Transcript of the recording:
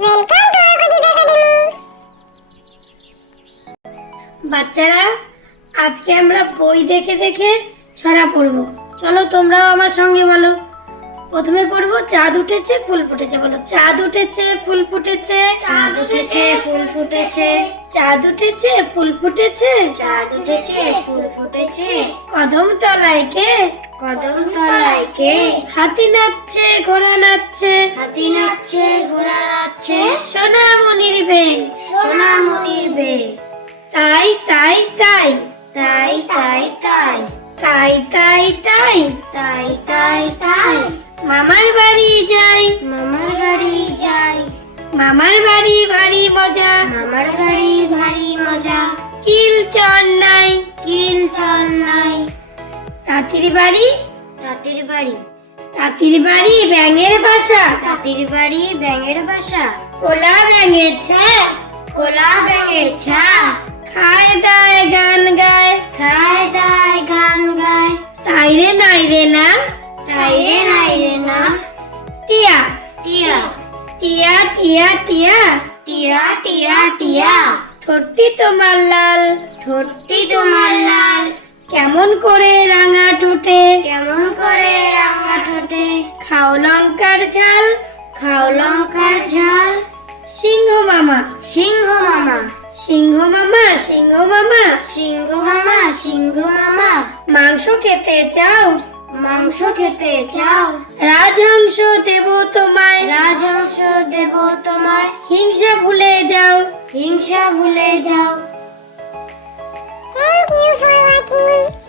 Welcome to ArkoDeep Academy। বাচ্চারা, আজকে আমরা বই দেখে দেখে ছড়া পড়বো। চলো তোমরাও আমার সঙ্গে বলো। প্রথমে পড়বো চাঁদ উঠেছে ফুল ফুটেছে। বলো, চাঁদ উঠেছে ফুল ফুটেছে। চাঁদ উঠেছে ফুল ফুটেছে। চাঁদ উঠেছে ফুল ফুটেছে। চাঁদ উঠেছে ফুল ফুটেছে। কদম তলায় কে? কদম তলায় কে? হাতি নাচছে ঘোড়া নাচছে। হাতি নাচছে ঘোড়া নাচছে। সোনামণির বে। সোনামণির বে। তাই তাই তাই তাই তাই তাই তাই তাই তাই তাই তাই তাই মামার বাড়ি যাই। মামার বাড়ি যাই। মামার বাড়ি ভারী মজা। মামার বাড়ি ভারী মজা। কিল চর নাই। কিল চর নাই। তাঁতির বাড়ি। তাঁতির বাড়ি। তাঁতির বাড়ি ব্যাঙের বাসা। তাঁতির বাড়ি ব্যাঙের বাসা। কোলা ব্যাঙের ছা। কোলা ব্যাঙের ছা। খায় দায় গান গায়। খায় দায় গান গায়। তাই রে নাই রে না। তাই রে নাই রে না। টিয়া টিয়া টিয়া টিয়া টিয়া টিয়া টিয়া টিয়া। ঠোঁটটি তোমার লাল। ঠোঁটটি তোমার লাল। কেমন করে রাঙা ঠোঁটে। কেমন করে রাঙা ঠোঁটে। খাও লঙ্কার ঝাল। খাও লঙ্কার ঝাল। সিংহ মামা। সিংহ মামা। সিংহ মামা সিংহ মামা সিংহ মামা সিংহ মামা। মাংস খেতে চাও। মাংস খেতে চাও। রাজহংস দেব তোমায়। রাজহংস দেব তোমায়। হিংসা ভুলে যাও। হিংসা ভুলে যাও। Thank you for watching.